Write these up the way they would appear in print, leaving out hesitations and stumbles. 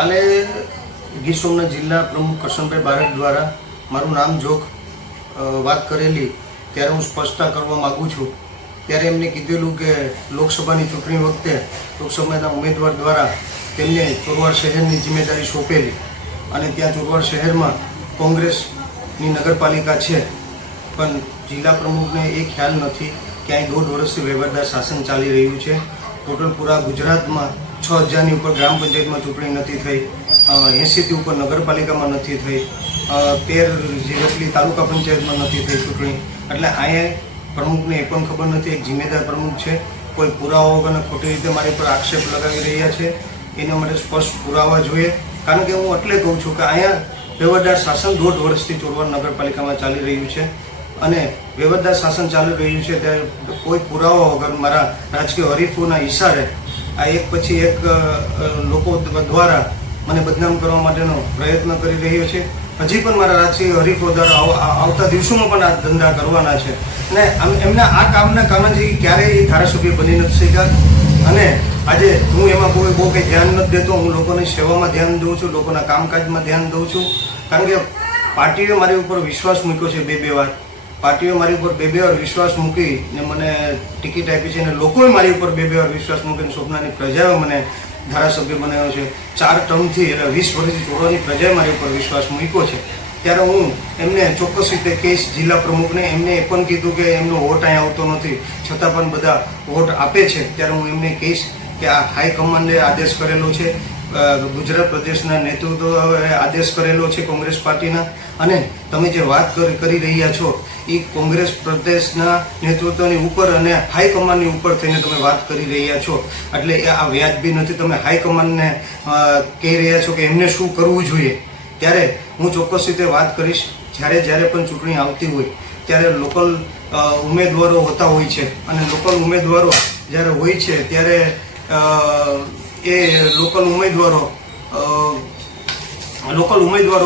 કાલે ગીર સોમનાથ જિલ્લા પ્રમુખ કરશનભાઈ બારડ દ્વારા મારું નામ જોખ વાત કરેલી ત્યારે હું સ્પષ્ટતા કરવા માગું છું। ત્યારે એમને કીધેલું કે લોકસભાની ચૂંટણી વખતે લોકસભાના ઉમેદવાર દ્વારા તેમને ચોરવાડ શહેરની જિમ્મેદારી સોંપેલી અને ત્યાં ચોરવાડ શહેરમાં કોંગ્રેસની નગરપાલિકા છે, પણ જિલ્લા પ્રમુખને એ ખ્યાલ નથી કે અહીં 1.5 વર્ષથી વહીવટદાર શાસન ચાલી રહ્યું છે। ટોટલ પૂરા ગુજરાતમાં 6000ની ઉપર ગ્રામ પંચાયતમાં ચૂંટણી નથી થઈ, 80થી ઉપર નગરપાલિકામાં નથી થઈ, 13 જેટલી તાલુકા પંચાયતમાં નથી થઈ ચૂંટણી। એટલે અહીંયા પ્રમુખને એ પણ ખબર નથી, એક જિમ્મેદાર પ્રમુખ છે, કોઈ પુરાવા વગરના ખોટી રીતે મારી પર આક્ષેપ લગાવી રહ્યા છે। એના માટે સ્પષ્ટ પુરાવા જોઈએ, કારણ કે હું એટલે કહું છું કે અહીંયા વહીવટદાર શાસન 1.5 વર્ષથી ચોરવાડ નગરપાલિકામાં ચાલી રહ્યું છે અને વહીવટદાર શાસન ચાલી રહ્યું છે ત્યારે કોઈ પુરાવા વગર મારા રાજકીય હરીફોના ઈશારે આ એક પછી એક લોકો દ્વારા મને બદનામ કરવા માટેનો પ્રયત્ન કરી રહ્યો છે। હજી પણ મારા રાજકીય હરીફો દ્વારા આવતા દિવસોમાં પણ આ ધંધા કરવાના છે અને એમના આ કામના કારણે ક્યારેય ધારાસભ્ય બની નથી શક્યા અને આજે હું એમાં બહુ કંઈ ધ્યાન નથી દેતો। હું લોકોની સેવામાં ધ્યાન દઉં છું, લોકોના કામકાજમાં ધ્યાન દઉં છું, કારણ કે પાર્ટીએ મારી ઉપર વિશ્વાસ મૂક્યો છે બે વાર। પાર્ટીએ મારી ઉપર બે વાર વિશ્વાસ મૂકીને મને ટિકિટ આપી છે અને લોકોએ મારી ઉપર બે વાર વિશ્વાસ મૂકીને સ્વપ્નાની પ્રજાએ મને ધારાસભ્ય બનાવ્યો છે। 4 ટર્મથી એટલે 20 વર્ષથી ચોરવાની પ્રજાએ મારી ઉપર વિશ્વાસ મૂક્યો છે। ત્યારે હું એમને ચોક્કસ રીતે કહીશ, જિલ્લા પ્રમુખને એમને એ પણ કીધું કે એમનો વોટ અહીં આવતો નથી, છતાં પણ બધા વોટ આપે છે। ત્યારે હું એમને કહીશ કે આ હાઈકમાન્ડે આદેશ કરેલો છે, ગુજરાત પ્રદેશના નેતૃત્વએ આદેશ કરેલો છે કોંગ્રેસ પાર્ટીના, અને તમે જે વાત કરી રહ્યા છો એ કોંગ્રેસ પ્રદેશના નેતૃત્વની ઉપર અને હાઈકમાન્ડની ઉપર થઈને તમે વાત કરી રહ્યા છો, એટલે આ વ્યાજબી નથી। તમે હાઈકમાન્ડને કહી રહ્યા છો કે એમને શું કરવું જોઈએ। ત્યારે હું ચોક્કસ રીતે વાત કરીશ, જ્યારે પણ ચૂંટણી આવતી હોય ત્યારે લોકલ ઉમેદવારો હોતા હોય છે અને લોકલ ઉમેદવારો જ્યારે હોય છે ત્યારે એ લોકલ ઉમેદવારો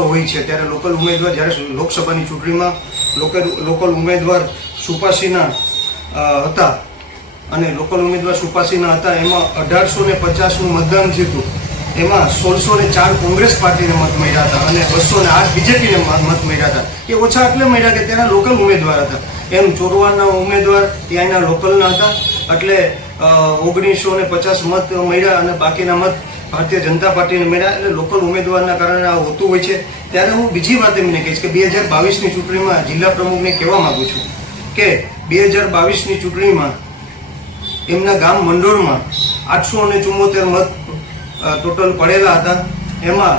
હોય છે ત્યારે લોકલ ઉમેદવાર જ્યારે લોકસભાની ચૂંટણીમાં લોકલ ઉમેદવાર સુપાસીના હતા અને લોકલ ઉમેદવાર સુપાસીના હતા, એમાં 1850નું મતદાન થયું હતું, એમાં 1604 કોંગ્રેસ પાર્ટીને મત મળ્યા હતા અને 208 બીજેપીને મત મળ્યા હતા। એ ઓછા એટલે મળ્યા કે ત્યાંના લોકલ ઉમેદવાર હતા, એમ ચોરવાડના ઉમેદવાર ત્યાંના લોકલના હતા, એટલે 1950 મત મળ્યા અને બાકીના મત ભારતીય જનતા પાર્ટીને મળ્યા, એટલે લોકલ ઉમેદવારના કારણે આ હોતું હોય છે। ત્યારે હું બીજી વાત એમને કહીશ કે 2022ની ચૂંટણીમાં જિલ્લા પ્રમુખને કહેવા માગું છું કે 2022ની ચૂંટણીમાં એમના ગામ મંડોળમાં 874 મત ટોટલ પડેલા હતા, એમાં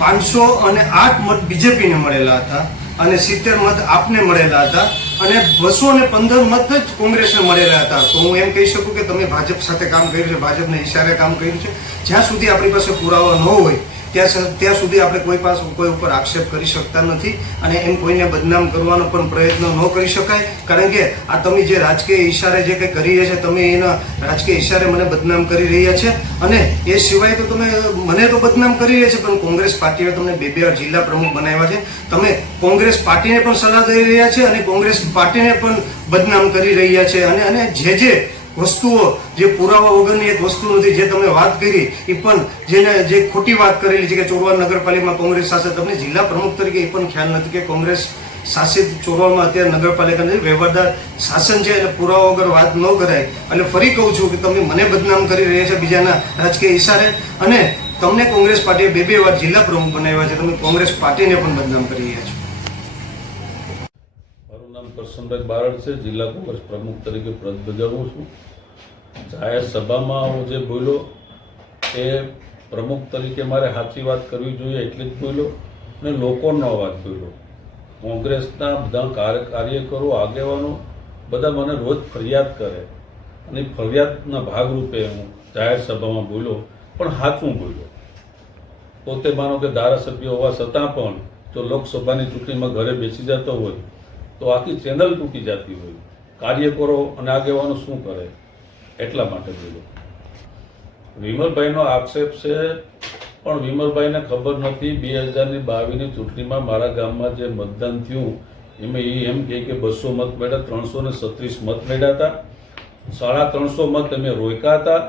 508 મત બીજેપીને મળેલા હતા અને 70 મત આપને મળેલા હતા અને 215 મત જ કોંગ્રેસને મળેલા હતા। તો હું એમ કહી શકું કે તમે ભાજપ સાથે કામ કર્યું છે, ભાજપના ઈશારે કામ કર્યું છે। જ્યાં સુધી આપણી પાસે પુરાવા ન હોય ત્યાં સુધી આપણે કોઈ ઉપર આક્ષેપ કરી શકતા નથી અને એમ કોઈને બદનામ કરવાનો પણ પ્રયત્ન ન કરી શકાય, કારણ કે આ તમે જે રાજકીય ઈશારે જે કંઈ કરી રહ્યા છે, તમે એના રાજકીય ઈશારે મને બદનામ કરી રહ્યા છે અને એ સિવાય તો તમે મને તો બદનામ કરી રહ્યા છે, પણ કોંગ્રેસ પાર્ટીએ તમને બે વાર જિલ્લા પ્રમુખ બનાવ્યા છે। તમે કોંગ્રેસ પાર્ટીને પણ સલાહ દઈ રહ્યા છે અને કોંગ્રેસ પાર્ટીને પણ બદનામ કરી રહ્યા છે અને જે વસ્તુઓ જે પુરાવા વગરની એક વસ્તુ નથી, જે તમે વાત કરી એ પણ જે ખોટી વાત કરેલી છે કે ચોરવાડ નગરપાલિકામાં કોંગ્રેસ શાસિત, તમને જિલ્લા પ્રમુખ તરીકે એ પણ ખ્યાલ નથી કે કોંગ્રેસ શાસિત ચોરવાડમાં અત્યારે નગરપાલિકા નથી, વહીવટદાર શાસન છે, એટલે પુરાવા વગર વાત ન કરાય। એટલે ફરી કહું છું કે તમે મને બદનામ કરી રહ્યા છે બીજાના રાજકીય ઈશારે અને તમને કોંગ્રેસ પાર્ટીએ બે વાર જિલ્લા પ્રમુખ બનાવ્યા છે, તમે કોંગ્રેસ પાર્ટીને પણ બદનામ કરી રહ્યા છો। મારું નામ કરશનભાઈ બારડ છે, જિલ્લા કોંગ્રેસ પ્રમુખ તરીકે ફરજ બજાવું છું। જાહેર સભામાં હું જે બોલ્યો એ પ્રમુખ તરીકે મારે સાચી વાત કરવી જોઈએ એટલી જ બોલ્યો અને લોકોનો અવાજ બોલ્યો। કોંગ્રેસના બધા કાર્યકરો આગેવાનો બધા મને રોજ ફરિયાદ કરે અને ફરિયાદના ભાગરૂપે હું જાહેર સભામાં બોલ્યો, પણ સાચું બોલ્યો। પોતે માનો કે ધારાસભ્ય હોવા છતાં પણ જો લોકસભાની ચૂંટણીમાં ઘરે બેસી જતો હોય તો આખી ચેનલ તૂટી જતી હોય, કાર્યકરો અને આગેવાનો શું કરે એટલા માટે બોલ્યો। વિમલભાઈનો આક્ષેપ છે, પણ વિમલભાઈને ખબર નથી 2022ની ચૂંટણીમાં મારા ગામમાં જે મતદાન થયું એમાં એ એમ કહે કે 200 મત મળ્યા, 336 મત મળ્યા હતા, 350 મત અમે રોક્યા હતા।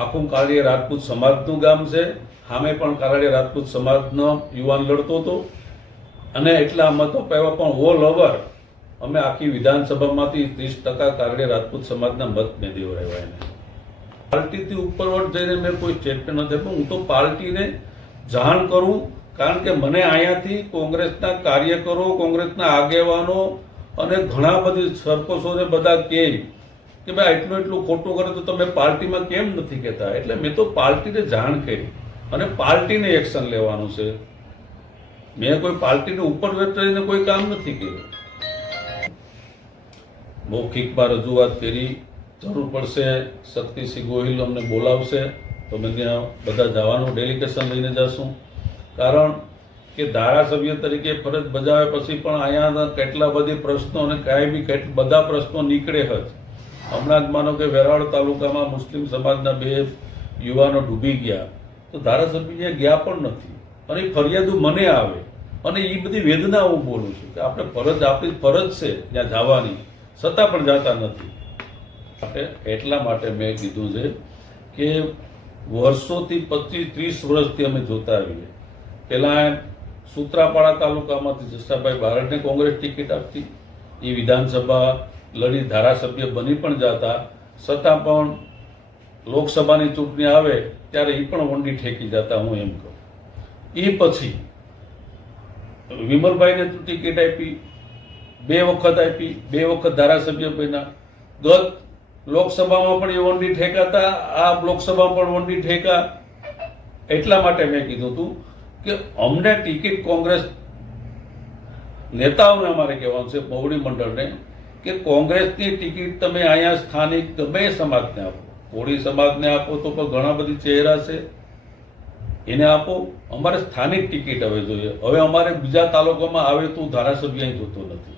આખું કાળીયા રાજપૂત સમાજનું ગામ છે સામે પણ કારાડી રાજપૂત સમાજનો યુવાન લડતો હતો અને એટલા મતો પાવ્યા, પણ ઓલ ઓવર અમે આખી વિધાનસભામાંથી 30% કારાડી રાજપૂત સમાજના મત મેં દેવરાવ્યા એને. પાર્ટીથી ઉપરવટ જઈને મેં કોઈ સ્ટેટમેન્ટ નથી આપ્યું. હું તો પાર્ટીને જાણ કરું, કારણ કે મને અહીંયાથી કોંગ્રેસના કાર્યકરો, કોંગ્રેસના આગેવાનો અને ઘણા બધી સરપંચોને બધા કહે કે ભાઈ એટલું ખોટું કરે તો તમે પાર્ટીમાં કેમ નથી કહેતા. એટલે મેં તો પાર્ટીને જાણ કરી અને પાર્ટીને એક્શન લેવાનું છે. મેં કોઈ પાર્ટીને ઉપર વેચીને કોઈ કામ નથી કર્યું. મૌખિકમાં રજૂઆત કરી, જરૂર પડશે શક્તિસિંહ ગોહિલ અમને બોલાવશે તો અમે ત્યાં બધા જવાનું ડેલિગેશન લઈને જશું. કારણ કે ધારાસભ્ય તરીકે ફરજ બજાવ્યા પછી પણ અહીંયા કેટલા બધી પ્રશ્નો અને કાંઈ બી બધા પ્રશ્નો નીકળે જ. હમણાં જ માનો કે વેરાવળ તાલુકામાં મુસ્લિમ સમાજના 2 યુવાનો ડૂબી ગયા તો ધારાસભ્ય ગયા પણ નથી અને એ ફરિયાદો મને આવે અને એ બધી વેદના હું બોલું છું કે આપણે આપણી ફરજ છે ત્યાં જવાની, છતાં પણ જતા નથી. એટલા માટે મેં કીધું છે કે વર્ષોથી 25-30 વર્ષથી અમે જોતા આવીએ. પહેલાં સૂત્રાપાડા તાલુકામાંથી જસાભાઈ બારડને કોંગ્રેસ ટિકિટ આપતી, એ વિધાનસભા લડી ધારાસભ્ય બની પણ જતા, છતાં પણ લોકસભાની ચૂંટણી આવે ત્યારે એ પણ વંડી ઠેકી જતા, હું એમ કહું. એ પછી વિમલભાઈને ટિકિટ આપી, 2 વખત આપી, 2 વખત ધારાસભ્ય બન્યા. ગત લોકસભામાં પણ એ વંડી ઠેકાતા, આ લોકસભામાં પણ વંડી ઠેકા. એટલા માટે મેં કીધું હતું કે અમને ટિકિટ કોંગ્રેસ નેતાઓને અમારે કહેવાનું છે, મોવડી મંડળને, કે કોંગ્રેસની ટિકિટ તમે અહીંયા સ્થાનિક ગમે સમાજને આપો. કોળી સમાજને આપો તો પણ ઘણા બધી ચહેરા છે, એને આપો. અમારે સ્થાનિક ટિકિટ હવે જોઈએ. હવે અમારે બીજા તાલુકામાં આવે તો ધારાસભ્ય અહીં જોતો નથી.